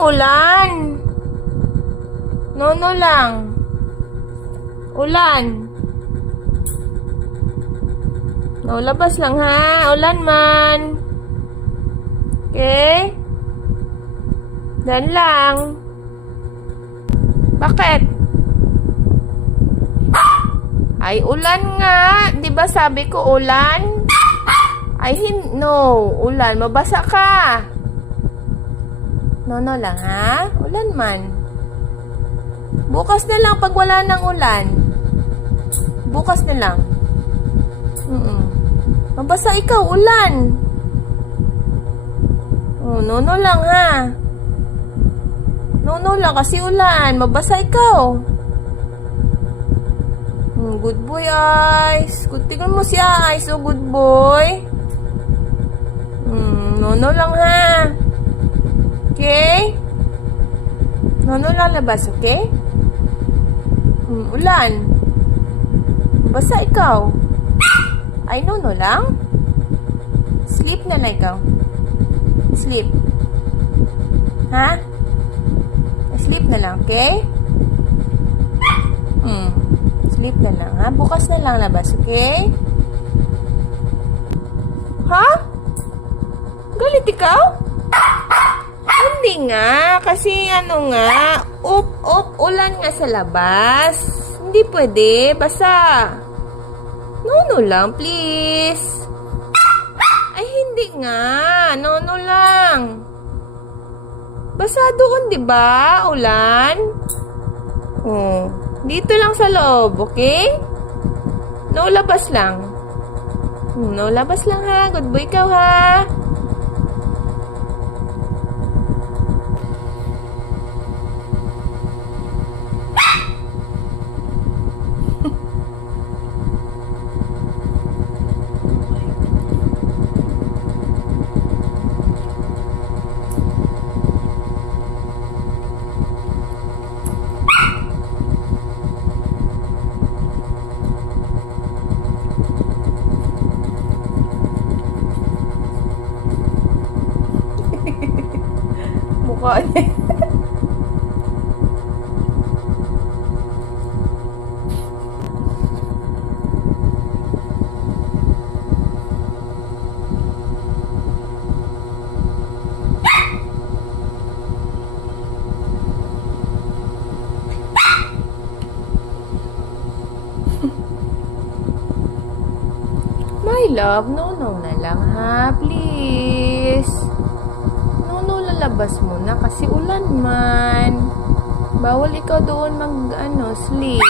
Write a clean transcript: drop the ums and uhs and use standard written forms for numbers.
Ulan. Nono lang. Ulan. No, labas lang ha. Ulan man. Okay? Dan lang. Bakit? Ay, ulan nga. Di ba sabi ko ulan? Ay, no. Ulan. Mabasa ka. No lang ha. Ulan man. Bukas na lang pag wala ng ulan. Bukas na lang. Mabasa ikaw, ulan. Oh, no lang ha. No lang kasi ulan. Mabasa ikaw. Good boy, Ice. Tingnan mo si Ice. Oh, good boy. No lang ha. Okay? No lang labas, okay? Ulan. Basa ikaw. Ay, no lang? Sleep na lang ikaw. Sleep. Ha? Sleep na lang, okay? Sleep na lang, ha? Bukas na lang labas, okay? Ha? Galit ikaw? Hindi nga. Kasi ano nga, ulan nga sa labas. Hindi pwede. Basa. No lang, please. Ay, hindi nga. No lang. Basa doon, di ba? Ulan. Oh. Dito lang sa loob, okay? No, labas lang. No, labas lang ha. Good boy ikaw ha. Mukha niya. My love, no na lang ha, please. No, lalabas mo na kasi ulan man. Bawal ikaw doon sleep.